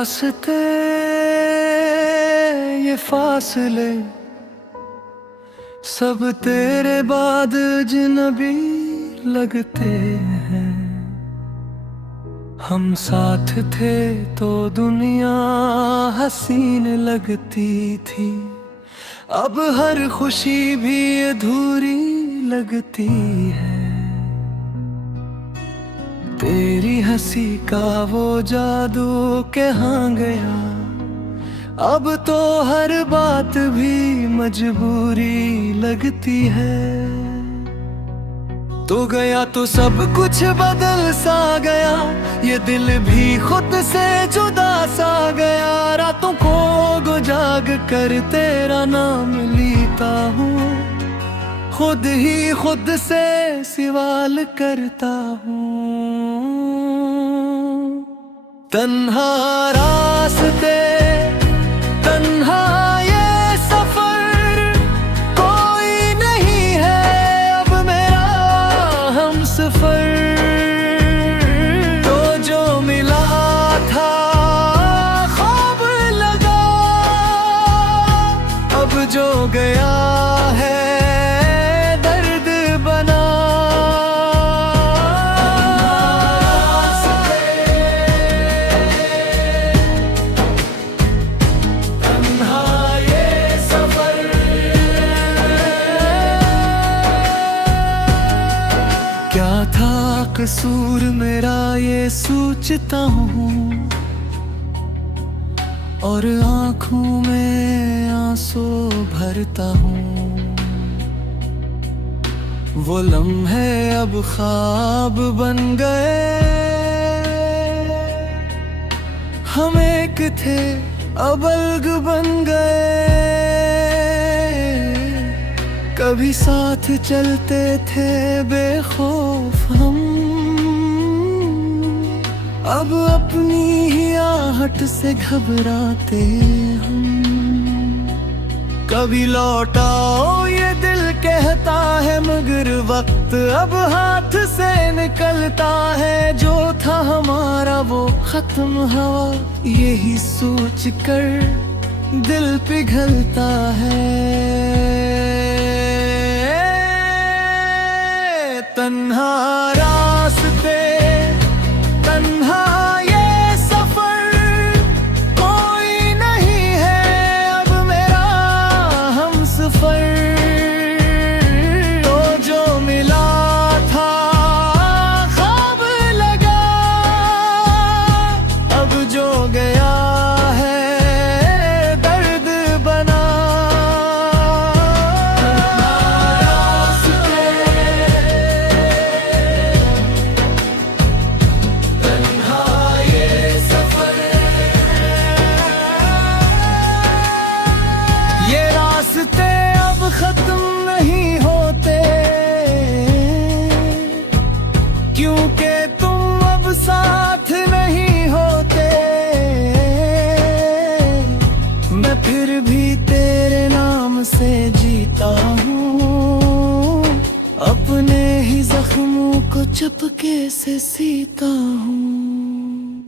रास्ते ये फासले सब तेरे बाद अजनबी लगते हैं। हम साथ थे तो दुनिया हसीन लगती थी, अब हर खुशी भी अधूरी लगती है। तेरी हंसी का वो जादू कहाँ गया, अब तो हर बात भी मजबूरी लगती है। तो गया तो सब कुछ बदल सा गया, ये दिल भी खुद से जुदा सा गया। रातों को जाग कर तेरा नाम लेता हूँ, खुद ही खुद से सवाल करता हूँ। तन्हा रास्ते तन्हा ये सफर, कोई नहीं है अब मेरा हमसफर। तो जो मिला था ख्वाब लगा, अब जो गया है दर्द बना। क्या था कसूर मेरा ये सोचता हूँ, और आँखों में आंसू भरता हूँ। वो लम्हे अब ख्वाब बन गए, हम एक थे अब अलग बन गए। कभी साथ चलते थे बेखौफ हम, अब अपनी ही आहट से घबराते हम। कभी लौटाओ ये दिल कहता है, मगर वक्त अब हाथ से निकलता है। जो था हमारा वो खत्म हुआ, यही सोच कर दिल पिघलता है। तन्हा रास्ते तन्हा ये सफर, कोई नहीं है अब मेरा हमसफर। तो जो मिला था ख्वाब लगा, अब जो गया है दर्द बना। ये रास्ते अब खत्म नहीं होते, क्योंकि तुम अब साथ नहीं होते। मैं फिर भी तेरे नाम से जीता हूँ, अपने ही जख्मों को चुपके से सीता हूँ।